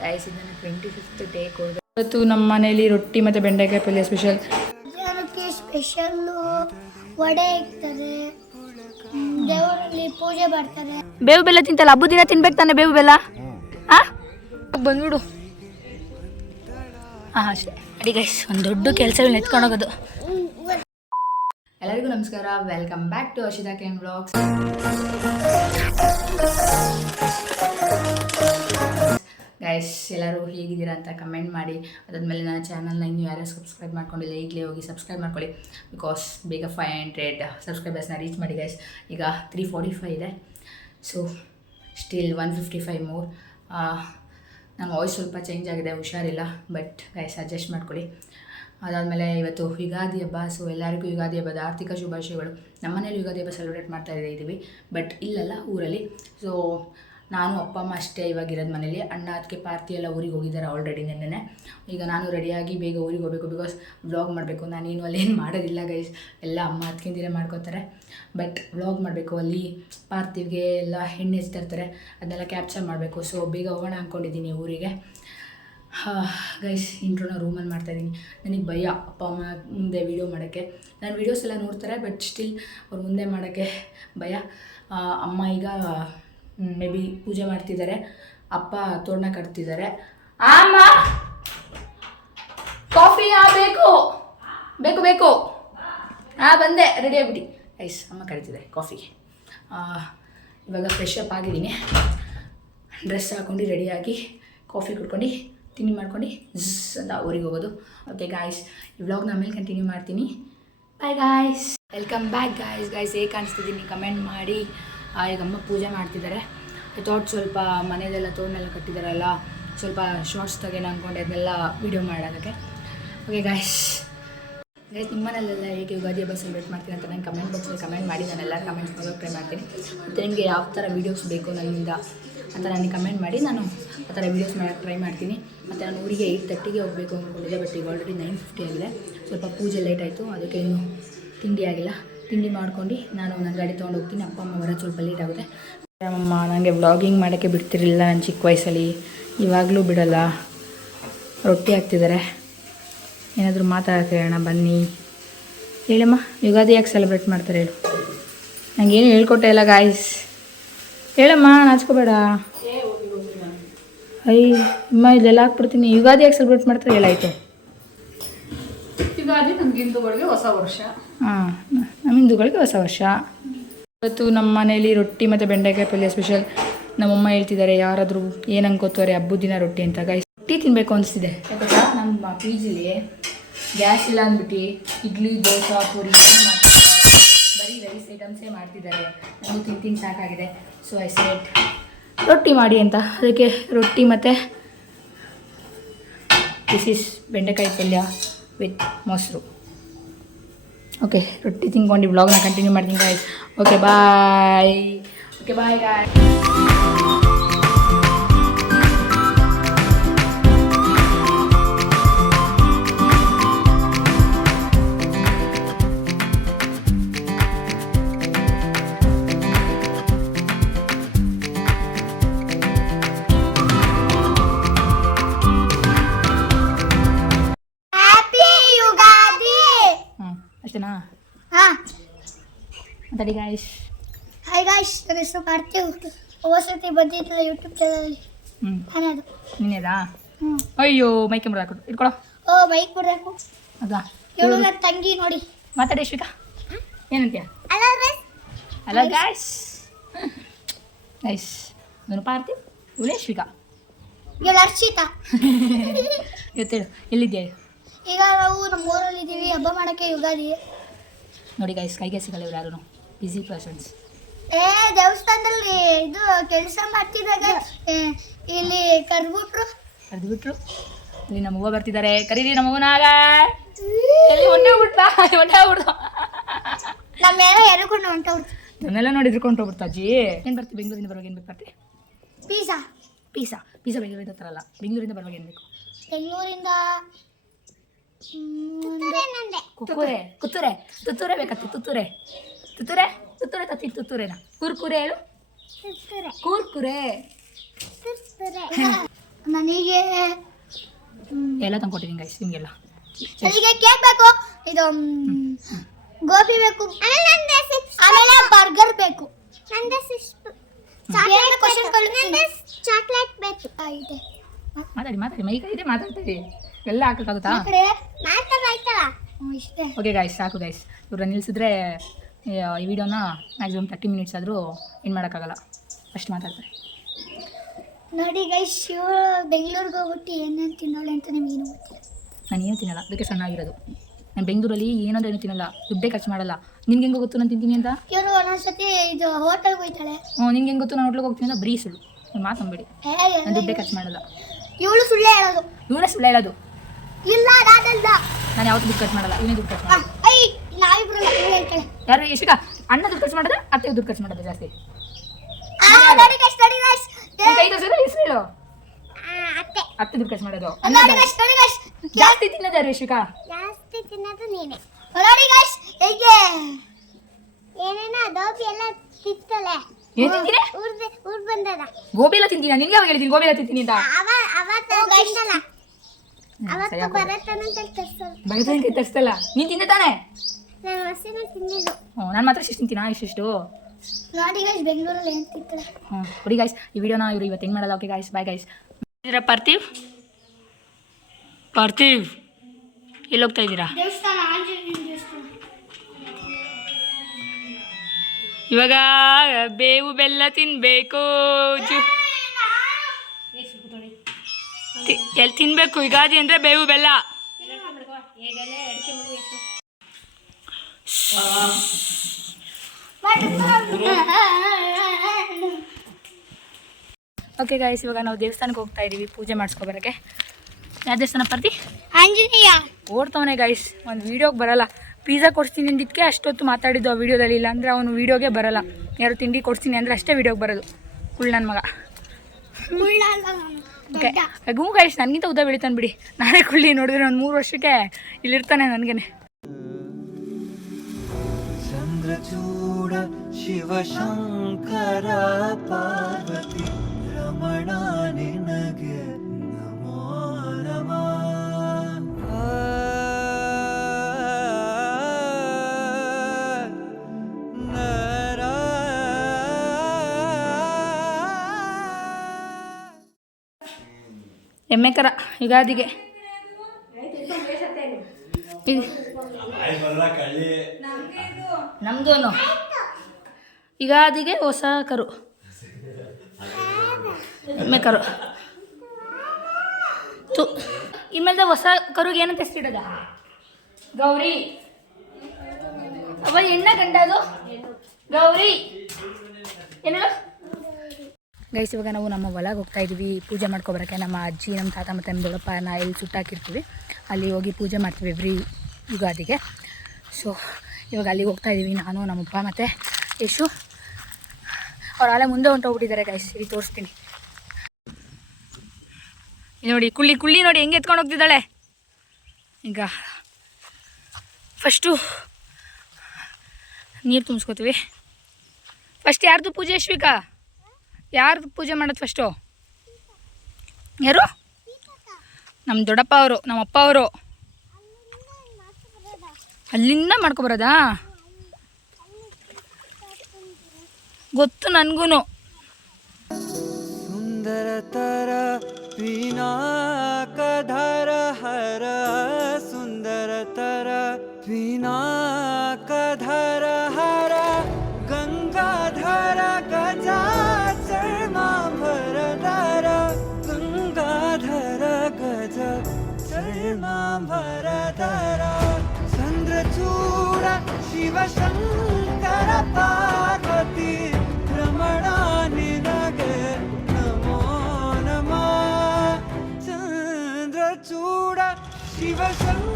Guys ಇದನ್ನು 25th day ಕೊಡೋದು. ಇವತ್ತು ನಮ್ಮ ಮನೇಲಿ ರೊಟ್ಟಿ ಮತ್ತು ಬೆಂಡೆಕಾಯಿ ಪಲ್ಯ ಸ್ಪೆಷಲ್. ಸ್ಪೆಷಲ್ಲು ವಡೆ ಇರ್ತಾರೆ, ದೇವರಲ್ಲಿ ಪೂಜೆ ಮಾಡ್ತಾರೆ. ಬೇವು ಬೆಲ್ಲ ತಿಂತಲ್ಲ, ಹಬ್ಬದ ದಿನ ತಿನ್ಬೇಕು ತಾನೆ ಬೇವು ಬೆಲ್ಲ. ಬಂದ್ಬಿಡು. ಅಷ್ಟೇ ಅಡಿ ಗೈಸ್, ಒಂದು ದೊಡ್ಡ ಕೆಲಸಗಳನ್ನ ಎತ್ಕೊಂಡು ಹೋಗೋದು. ಎಲ್ಲರಿಗೂ ನಮಸ್ಕಾರ, welcome back to Harshitha KM vlogs. Guys ಎಲ್ಲರೂ ಹೇಗಿದ್ದೀರಾ ಅಂತ ಕಮೆಂಟ್ ಮಾಡಿ. ಅದಾದಮೇಲೆ ನನ್ನ ಚಾನಲ್ನ ಇನ್ನೂ ಯಾರು ಸಬ್ಸ್ಕ್ರೈಬ್ ಮಾಡ್ಕೊಂಡಿಲ್ಲ ಈಗಲೇ ಹೋಗಿ ಸಬ್ಸ್ಕ್ರೈಬ್ ಮಾಡ್ಕೊಳ್ಳಿ. ಬಿಕಾಸ್ ಬೇಗ 500 ಸಬ್ಸ್ಕ್ರೈಬರ್ಸ್ನ ರೀಚ್ ಮಾಡಿ ಗೈಸ್. ಈಗ 345 ಇದೆ, ಸೊ ಸ್ಟಿಲ್ 155 ಮೋರ್. ನನ್ನ ವಾಯ್ಸ್ ಸ್ವಲ್ಪ ಚೇಂಜ್ ಆಗಿದೆ, ಹುಷಾರಿಲ್ಲ, ಬಟ್ ಗೈಸ್ ಅಡ್ಜಸ್ಟ್ ಮಾಡ್ಕೊಳ್ಳಿ. ಅದಾದಮೇಲೆ ಇವತ್ತು ಯುಗಾದಿ ಹಬ್ಬ, ಸೊ ಎಲ್ಲರಿಗೂ ಯುಗಾದಿ ಹಬ್ಬದ ಆರ್ಥಿಕ ಶುಭಾಶಯಗಳು. ನಮ್ಮ ಮನೇಲಿ ಯುಗಾದಿ ಹಬ್ಬ ಸೆಲೆಬ್ರೇಟ್ ಮಾಡ್ತಾ ಇದ್ದೀವಿ, ಬಟ್ ಇಲ್ಲಲ್ಲ ಊರಲ್ಲಿ. ಸೊ ನಾನು ಅಪ್ಪ ಅಮ್ಮ ಅಷ್ಟೇ ಇವಾಗಿರೋದು ಮನೇಲಿ. ಅಣ್ಣ ಅದಕ್ಕೆ ಪಾರ್ಟಿ ಎಲ್ಲ ಊರಿಗೆ ಹೋಗಿದ್ದಾರೆ ಆಲ್ರೆಡಿ ನೆನ್ನೆ. ಈಗ ನಾನು ರೆಡಿಯಾಗಿ ಬೇಗ ಊರಿಗೆ ಹೋಗಬೇಕು, ಬಿಕಾಸ್ ವ್ಲಾಗ್ ಮಾಡಬೇಕು. ನಾನೇನು ಅಲ್ಲೇನು ಮಾಡೋದಿಲ್ಲ ಗೈಸ್, ಎಲ್ಲ ಅಮ್ಮ ಅದಕ್ಕಿಂದಿರೇ ಮಾಡ್ಕೋತಾರೆ. ಬಟ್ ವ್ಲಾಗ್ ಮಾಡಬೇಕು, ಅಲ್ಲಿ ಪಾರ್ಟಿಗೆ ಎಲ್ಲ ಎಣ್ಣೆ ತರ್ತಾರೆ, ಅದನ್ನೆಲ್ಲ ಕ್ಯಾಪ್ಚರ್ ಮಾಡಬೇಕು. ಸೊ ಬೇಗ ಹೋಗೋಣ ಅಂದ್ಕೊಂಡಿದ್ದೀನಿ ಊರಿಗೆ. ಗೈಸ್ ಇಂಟ್ರೋನ ರೂಮಲ್ಲಿ ಮಾಡ್ತಾಯಿದ್ದೀನಿ. ನನಗೆ ಭಯ ಅಪ್ಪ ಅಮ್ಮ ಮುಂದೆ ವೀಡಿಯೋ ಮಾಡೋಕ್ಕೆ. ನಾನು ವೀಡಿಯೋಸ್ ಎಲ್ಲ ನೋಡ್ತಾರೆ, ಬಟ್ ಸ್ಟಿಲ್ ಅವ್ರ ಮುಂದೆ ಮಾಡೋಕ್ಕೆ ಭಯ. ಅಮ್ಮ ಈಗ ಮೇ ಬಿ ಪೂಜೆ ಮಾಡ್ತಿದ್ದಾರೆ, ಅಪ್ಪ ತೋರಣ ಕಟ್ತಿದ್ದಾರೆ. ಅಮ್ಮ ಕಾಫಿ ಬೇಕು ಬೇಕು ಬೇಕು ಬಂದೆ, ರೆಡಿ ಆಗಿಬಿಟ್ಟು ಗೈಸ್. ಅಮ್ಮ ಕರಿತಿದ್ದಾರೆ ಕಾಫಿಗೆ. ಇವಾಗ ಫ್ರೆಶ್ ಅಪ್ ಆಗಿದ್ದೀನಿ, ಡ್ರೆಸ್ ಹಾಕ್ಕೊಂಡು ರೆಡಿಯಾಗಿ ಕಾಫಿ ಕುಡ್ಕೊಂಡು ತಿಂಡಿ ಮಾಡ್ಕೊಂಡು ಅಂತ ಊರಿಗೆ ಹೋಗೋದು. ಓಕೆ ಗಾಯ್ಸ್, ಈ ವ್ಲಾಗ್ನ ಆಮೇಲೆ ಕಂಟಿನ್ಯೂ ಮಾಡ್ತೀನಿ. Bye guys, welcome back guys. ಹೇಗೆ ಕಾಣಿಸ್ತಿದ್ದೀನಿ ಕಮೆಂಟ್ ಮಾಡಿ. ಈಗ ಅಮ್ಮ ಪೂಜೆ ಮಾಡ್ತಿದ್ದಾರೆ. ಥಾಟ್ ಸ್ವಲ್ಪ ಮನೆಯದೆಲ್ಲ ತೋರನೆಲ್ಲ ಕಟ್ಟಿದಾರಲ್ಲ, ಸ್ವಲ್ಪ ಶಾರ್ಟ್ಸ್ ತೆಗೆನ ಅಂದ್ಕೊಂಡೆ, ಅದನ್ನೆಲ್ಲ ವೀಡಿಯೋ ಮಾಡೋದಕ್ಕೆ. ಓಕೆ ಗಾಯ್ಸ್, ನಿಮ್ಮ ಮನೆಯಲ್ಲೆಲ್ಲ ಹೇಗೆ ಯುಗಾದಿ ಹಬ್ಬ ಸೆಲೆಬ್ರೇಟ್ ಮಾಡ್ತೀನಿ ಅಂತ ನಾನು ಕಮೆಂಟ್ ಬಾಕ್ಸಲ್ಲಿ ಕಮೆಂಟ್ ಮಾಡಿ. ನಾನು ಎಲ್ಲರೂ ಕಮೆಂಟ್ಸ್ ಮಾಡೋಕ್ಕೆ ಟ್ರೈ ಮಾಡ್ತೀನಿ. ಮತ್ತು ನಿಮಗೆ ಯಾವ ಥರ ವೀಡಿಯೋಸ್ ಬೇಕು ನನ್ನಿಂದ ಅಂತ ನನಗೆ ಕಮೆಂಟ್ ಮಾಡಿ, ನಾನು ಆ ಥರ ವೀಡಿಯೋಸ್ ಮಾಡೋಕ್ಕೆ ಟ್ರೈ ಮಾಡ್ತೀನಿ. ಮತ್ತು ನಾನು ಊರಿಗೆ 8:30ಗೆ ಹೋಗಬೇಕು ಅಂದ್ಕೊಂಡಿದ್ದೆ, ಬಟ್ ಈಗ ಆಲ್ರೆಡಿ 9:50 ಆಗಿದೆ. ಸ್ವಲ್ಪ ಪೂಜೆ ಲೇಟ್ ಆಯಿತು, ಅದಕ್ಕೆ ಇನ್ನೂ ತಿಂಡಿ ಆಗಿಲ್ಲ. ತಿಂಡಿ ಮಾಡ್ಕೊಂಡು ನಾನು ನನ್ನ ಗಾಡಿ ತೊಗೊಂಡು ಹೋಗ್ತೀನಿ. ಅಪ್ಪ ಅಮ್ಮ ಬರೋದು ಸ್ವಲ್ಪ ಲೇಟ್ ಆಗುತ್ತೆ. ಅಮ್ಮ ನನಗೆ ವ್ಲಾಗಿಂಗ್ ಮಾಡೋಕ್ಕೆ ಬಿಡ್ತಿರಲಿಲ್ಲ ನನ್ನ ಚಿಕ್ಕ ವಯಸ್ಸಲ್ಲಿ, ಇವಾಗಲೂ ಬಿಡೋಲ್ಲ. ರೊಟ್ಟಿ ಹಾಕ್ತಿದ್ದಾರೆ, ಏನಾದರೂ ಮಾತಾಡ್ತಿರೋಣ ಬನ್ನಿ. ಹೇಳಮ್ಮ, ಯುಗಾದಿ ಯಾಕೆ ಸೆಲೆಬ್ರೇಟ್ ಮಾಡ್ತಾರೆ ಹೇಳು? ನನಗೇನು ಹೇಳ್ಕೊಟ್ಟೆ ಇಲ್ಲ ಗಾಯ್ಸ್, ಹೇಳಮ್ಮ, ನಾಚ್ಕೋಬೇಡ. ಅಮ್ಮ ಇಲ್ಲೆಲ್ಲ ಹಾಕ್ಬಿಡ್ತೀನಿ. ಯುಗಾದಿ ಯಾಕೆ ಸೆಲೆಬ್ರೇಟ್ ಮಾಡ್ತಾರೆ ಹೇಳಾಯಿತು? ಯುಗಾದಿ ನಮ್ಗೆ ಹಿಂದೂಗಳಿಗೆ ಹೊಸ ವರ್ಷ. ನಮ್ಮ ಹಿಂದೂಗಳಿಗೆ ಹೊಸ ವರ್ಷ. ಇವತ್ತು ನಮ್ಮ ಮನೇಲಿ ರೊಟ್ಟಿ ಮತ್ತು ಬೆಂಡೆಕಾಯಿ ಪಲ್ಯ ಸ್ಪೆಷಲ್. ನಮ್ಮಮ್ಮ ಹೇಳ್ತಿದ್ದಾರೆ ಯಾರಾದರೂ ಏನು ಅನ್ಕೋತಾರೆ ಹಬ್ಬದ ದಿನ ರೊಟ್ಟಿ ಅಂತ. ಗಾಯ್ಸ್ ರೊಟ್ಟಿ ತಿನ್ನಬೇಕು ಅನಿಸ್ತಿದೆ. ಯಾಕಂದ್ರೆ ನಮ್ಮ ಪಿ ಜಿಲಿ ಗ್ಯಾಸ್ ಇಲ್ಲ ಅಂದ್ಬಿಟ್ಟು ಇಡ್ಲಿ ದೋಸೆ ಪೂರಿ ಮಾಡ್ತಿದ್ದಾರೆ, ಬರೀ ರೈಸ್ ಐಟಮ್ಸೇ ಮಾಡ್ತಿದ್ದಾರೆ. ನನಗೂ ತಿಂದು ಸಾಕಾಗಿದೆ. ಸೊ ಐ ಸೆಡ್ ರೊಟ್ಟಿ ಮಾಡಿ ಅಂತ. ಅದಕ್ಕೆ ರೊಟ್ಟಿ ಮತ್ತು ದಿಸ್ ಇಸ್ ಬೆಂಡೆಕಾಯಿ ಪಲ್ಯ ವಿತ್ ಮೊಸರು. ಓಕೆ, ರೊಟ್ಟಿ ತಿನ್ಕೊಂಡು ವ್ಲಾಗ್ನ ಕಂಟಿನ್ಯೂ ಮಾಡ್ತೀನಿ guys. Okay bye. Okay bye guy. ಅಷ್ಟೇನಾ? ಮಾತಾಡಿ ಗಾಯ್ಸ್. ಹಾಯ್ ಗಾಯ್ಸ್, ನನ್ನ ಹೆಸರು ಕಾರ್ತಿ. ಹೊಸತಿ ಬಂದಿದ್ದಲ್ಲ ಯೂಟ್ಯೂಬ್ ಚಾನಲಲ್ಲಿ. ಅದು ನೀನೇದಾ? ಅಯ್ಯೋ ಮೈ ಕ್ಯಾಮ್ರಾ ಹಾಕೊಡು, ಇಟ್ಕೊಳ್ಳೋ. ಬೈಕ್ ಬಿಡಬೇಕು. ಅದಾ ಇವಳು ನನ್ನ ತಂಗಿ ನೋಡಿ. ಮಾತಾಡಿ ಶ್ವಿಕಾ, ಏನಂತೀಯ? ಅಲ್ಲ ಗಾಯ್ಸ್. ಗೈಸ್ ನಾನು ಪಾರ್ತಿ, ಇವಳೇ ಶ್ವಿಕಾ, ಇವಳು ಹರ್ಷಿತಾ. ಇವತ್ತೇಳು ಎಲ್ಲಿದ್ಯಾ? ಈಗ ನಾವು ನಮ್ಮ ಊರಲ್ಲಿ ಇದ್ದೀವಿ, ಹಬ್ಬ ಮಾಡೋಕ್ಕೆ ಯುಗಾದಿ. ನೋಡಿ ಗೈಸ್, ಕೈಗೆ ಸಿಗಲ್ಲ ಇವ್ರು ಯಾರು, ಬಿಸಿ ಪರ್ಸನ್ಸ್. ದೇವಸ್ಥಾನದಲ್ಲಿ ಇದು ಕೆಲಸ ಮಾಡ್ತಿದ್ದಾಗ ಇಲ್ಲಿ ಕರೆದ್ಬಿಟ್ರು. ಇಲ್ಲಿ ನಮ್ಮ ಹೂವು ಬರ್ತಿದ್ದಾರೆ, ಕರೀರಿ ನಮ್ಮ ಹೂವನಾಗ. ಎಲ್ಲಿ ಹೊಟ್ಟೆ ಬಿಡ್ತಾ ನಮ್ಮ ಎರ್ಕೊಂಡು ಹೊಂಟವ್ರು. ನನ್ನೆಲ್ಲ ನೋಡಿ ಇದ್ಕೊಂಡು ಹೋಗ್ಬಿಡ್ತಾ ಅಜ್ಜಿ. ಏನು ಬರ್ತೀವಿ ಬೆಂಗಳೂರಿಂದ ಬರುವಾಗ ಏನು ಬೇಕು ಬರ್ತಿ? ಪಿಜ್ಜಾ ಬೆಂಗಳೂರಿಂದ ತರಲ್ಲ, ಬೆಂಗಳೂರಿಂದ ಬರುವಾಗ ಏನು ಬೇಕು? ಬೆಂಗಳೂರಿಂದ ತುತ್ತೂರೆ ಬೇಕತ್ತೆ. ತುತ್ತೂರೆ ತತ್ತಿ. ತುತ್ತೂರೆನಾ? ಕುರ್ಕುರೆ ಹೇಳು. ಕುರ್ಕುರೆ ನನಗೆ ಎಲ್ಲ ತಂದ್ಕೊಟ್ಟಿದ್ದೀನಿ ಗೈಸ್ ನಿಮಗೆಲ್ಲ. ನನಗೆ ಕೇಕ್ ಬೇಕು, ಇದು ಗೋಬಿ ಬೇಕು, ಆಮೇಲೆ ಬರ್ಗರ್ ಬೇಕು, ಚಾಕ್ಲೇಟ್ ಬೇಕು. ಮಾತಾಡಿ ಮೈ ಕೈ ಇದೆ ಮಾತಾಡ್ತೀವಿ ಎಲ್ಲ ಹಾಕೋಕ್ಕಾಗುತ್ತಾ? ಇಷ್ಟೇ. ಓಕೆ ಗೈಸ್ ಸಾಕು ಗೈಸ್, ಇವ್ರನ್ನ ನಿಲ್ಲಿಸಿದ್ರೆ ಈ ವಿಡಿಯೋನ ಮ್ಯಾಕ್ಸಿಮಮ್ 30 ಮಿನಿಟ್ಸ್ ಆದರೂ ಏನು ಮಾಡೋಕ್ಕಾಗಲ್ಲ, ಅಷ್ಟು ಮಾತಾಡ್ತಾರೆ. ನೋಡಿ ಗೈಸ್, ಇವರು ಬೆಂಗಳೂರಿಗೆ ಹೋಗ್ಬಿಟ್ಟು ಏನೇನು ತಿನ್ನೋಳೆ ಅಂತ ನಿಮಗೇನು ಗೊತ್ತಿಲ್ಲ. ನಾನು ಏನು ತಿನ್ನಲ್ಲ, ಅದಕ್ಕೆ ಸಣ್ಣ ಆಗಿರೋದು. ನಾನು ಬೆಂಗಳೂರಲ್ಲಿ ಏನಂದ್ರೆ ಏನು ತಿನ್ನಲ್ಲ, ದುಡ್ಡೇ ಖರ್ಚು ಮಾಡಲ್ಲ. ನಿನ್ಗೆ ಹೆಂಗೆ ಗೊತ್ತು ನಾನು ತಿಂತೀನಿ ಅಂತ? ಇವರು ಒಂದೊಂದ್ಸತಿ ಇದು ಹೋಟೆಲ್ಗೆ ಹೋಗ್ತಾಳೆ. ನಿಂಗೆ ಹೆಂಗೆ ಗೊತ್ತು ನಾನು ಹೋಟ್ಲಿಗೆ ಹೋಗ್ತೀನಿ ಅಂತ? ಬರೀ ಸುಳ್ಳು, ನಾನು ಮಾತಂಬೇಡಿ. ನಾನು ದುಡ್ಡೇ ಖರ್ಚು ಮಾಡಲ್ಲ. ಇವಳು ಸುಳ್ಳೇ ಹೇಳೋದು. ಇವನೇ ಸುಳ್ಳು ಹೇಳೋದು. ಇಲ್ಲ ನಾನಲ್ಲ, ನಾನು ಯಾವತ್ತೂ ದುಡ್ಡು ಖರ್ಚು ಮಾಡಲ್ಲ, ಇವನೇ ದುಡ್ಡು ಖರ್ಚು ಮಾಡಲ್ಲ. ನಾವಿಬ್ರು ಹೇಳ್ತಾಳೆ. ಯಾರು ಯಶಿಕ? ಅಣ್ಣ ದುಡ್ಡು ಖರ್ಚು ಮಾಡೋದು, ಅತ್ತೆ ದುಡ್ಡು ಖರ್ಚು ಮಾಡೋದು ಜಾಸ್ತಿ. ಕೈ ತೋರಿಸಿದ್ರೆ ಹೆಸರು ಹೇಳು. ಅತ್ತೆ ದುಡ್ಡು ಖರ್ಚು ಮಾಡೋದು. ಜಾಸ್ತಿ ತಿನ್ನೋದು ಯಾರು ಯಶಿಕ? ಜಾಸ್ತಿ ತಿನ್ನೋದು ನೀನೆ. ನೋಡಿ ಗೈಸ್, ಹೇಗೆ ಏನೇನೋ ಗೋಬಿ ಎಲ್ಲ ತಿಂತಾಳೆ. ಏನು ತಿಂತೀನಿ? ಊರ್ ಬಂದದ ಗೋಬಿ ಎಲ್ಲ ತಿಂತೀನಿ. ನಿನ್ಗೆ ಯಾವಾಗ ಹೇಳಿದ್ದೀನಿ ಗೋಬಿ ಎಲ್ಲ ತಿಂತೀನಿ ಅಂತ? ಭರತನಿಗೆ ತರಿಸ್ತಲ್ಲ. ನೀನು ತಿಂದೆ ತಾನೆ? ನಾನು ಮಾತ್ರ ಇಷ್ಟು ತಿಂತೀನಾ? ಇಷ್ಟು ನೋಡಿ ಗೈಸ್, ಬೆಂಗಳೂರಲ್ಲಿ ಏನು ತಿಂತಾಳೆ. ನೋಡಿ ಗೈಸ್, ಈ ವಿಡಿಯೋನ ಇವರು ಇವತ್ತು ಏನು ಮಾಡಲ್ಲ. Okay guys, bye guys. Parthiv ಎಲ್ಲಿ ಹೋಗ್ತಾ ಇದ್ದೀರಾ? ದೇವಸ್ಥಾನ, ಆಂಜನೇಯ ದೇವಸ್ಥಾನ. ಇವಾಗ ಬೇವು ಬೆಲ್ಲ ತಿನ್ಬೇಕು. ಎಲ್ಲಿ ತಿನ್ಬೇಕು? ಯುಗಾದಿ ಅಂದರೆ ಬೇವು ಬೆಲ್ಲ. ಓಕೆ ಗೈಸ್, ಇವಾಗ ನಾವು ದೇವಸ್ಥಾನಕ್ಕೆ ಹೋಗ್ತಾ ಇದ್ದೀವಿ ಪೂಜೆ ಮಾಡಿಸ್ಕೊಬರೋಕ್ಕೆ. ಯಾವ ದೇವಸ್ಥಾನ ಪಾರ್ತಿ? ಆಂಜನೇಯ. ಓಡ್ತವನೆ ಗೈಸ್, ಒಂದು ವೀಡಿಯೋಗೆ ಬರಲ್ಲ. ಪಿಜ್ಜಾ ಕೊಡ್ತೀನಿ ಅಂದಿದ್ದಕ್ಕೆ ಅಷ್ಟೊತ್ತು ಮಾತಾಡಿದ್ದು ಆ ವೀಡಿಯೋದಲ್ಲಿ. ಇಲ್ಲ ಅಂದರೆ ಅವನು ವೀಡಿಯೋಗೆ ಬರಲ್ಲ. ಯಾರು ತಿಂಡಿ ಕೊಡ್ತೀನಿ ಅಂದರೆ ಅಷ್ಟೇ ವೀಡಿಯೋಗೆ ಬರೋದು. ಕುಳ್ಳ ನನ್ನ ಮಗ. ಓಕೆ ಹ್ಞೂ ಗೈಸ್, ನನಗಿಂತ ಉದ್ದ ಬೆಳಿತಾನೆ ಬಿಡಿ. ನಾನೇ ಕುಳ್ಳಿ ನೋಡಿದ್ರೆ ಒಂದು 3 ವರ್ಷಕ್ಕೆ ಇಲ್ಲಿರ್ತಾನೆ ನನಗೇನೆ. ಚಂದ್ರಚೂಡ ಶಿವಶಂಕರ ಪಾರ್ವತಿ ರಮಣ ನಿನಗೆ ನಮೋ ನಮಃ. ಎಮ್ಮೆಕರ ಯುಗಾದಿಗೆ ನಮ್ದು ಯುಗಾದಿಗೆ ಹೊಸ ಕರು, ಎಮ್ಮೆ ಕರು. ಇನ್ಮೇಲೆ ಹೊಸ ಕರುಗೆ ಏನಂತ ಹೆಸರಿಡೋದ? ಗೌರಿ. ಅವ ಹೆಣ್ಣ ಗಂಡ? ಅದು ಗೌರಿ. ಏನು ಗೈಸ್, ಇವಾಗ ನಾವು ನಮ್ಮ ಹೊಲಗೆ ಹೋಗ್ತಾ ಇದ್ದೀವಿ ಪೂಜೆ ಮಾಡ್ಕೊಬರೋಕ್ಕೆ. ನಮ್ಮ ಅಜ್ಜಿ, ನಮ್ಮ ತಾತ ಮತ್ತು ನಮ್ಮ ದೊಡ್ಡಪ್ಪನ ಎಲ್ಲಿ ಸುಟ್ಟಾಕಿರ್ತೀವಿ ಅಲ್ಲಿ ಹೋಗಿ ಪೂಜೆ ಮಾಡ್ತೀವಿ ಎವ್ರಿ ಯುಗಾದಿಗೆ. ಸೊ ಇವಾಗ ಅಲ್ಲಿಗೆ ಹೋಗ್ತಾ ಇದ್ದೀವಿ. ನಾನು, ನಮ್ಮಪ್ಪ ಮತ್ತು ಯಶು. ಅವ್ರು ಅಲ್ಲೇ ಮುಂದೆ ಹೊಂಟೋಗ್ಬಿಟ್ಟಿದ್ದಾರೆ ಗೈಸ್. ಇಲ್ಲಿ ತೋರಿಸ್ತೀನಿ ನೋಡಿ. ಕುಳ್ಳಿ ನೋಡಿ ಹೆಂಗೆ ಎತ್ಕೊಂಡು ಹೋಗ್ತಿದ್ದಾಳೆ. ಈಗ ಫಸ್ಟು ನೀರು ತುಂಬಿಸ್ಕೋತೀವಿ. ಫಸ್ಟ್ ಯಾರ್ದು ಪೂಜೆ ಯಶ್ವಿಕಾ? ಯಾರ್ದು ಪೂಜೆ ಮಾಡೋದು ಫಸ್ಟು? ಯಾರು? ನಮ್ಮ ದೊಡ್ಡಪ್ಪ ಅವರು, ನಮ್ಮ ಅಪ್ಪ ಅವರು. ಅಲ್ಲಿಂದ ಮಾಡ್ಕೊಬರೋದಾ? ಗೊತ್ತು ನನಗೂ. ಸುಂದರತರ ಪಿನಾಕಧರ ಹರ ಸುಂದರತರ ಪಿನಾಕಧರ ಹರ ಗಂಗಾಧರ ಗಜಾಚರ್ಮಾಂಬರಧರ ಗಂಗಾಧರ ಗಜ ಚರ್ಮಾಂಬರಧರ ಚಂದ್ರಚೂಡ ಶಿವಶಂಕರ ಪಾರ್ವತಿ ರಮಣ ನಿನಗೆ ನಮೋ ನಮಃ. ಚಂದ್ರಚೂಡ ಶಿವಶಂಕರ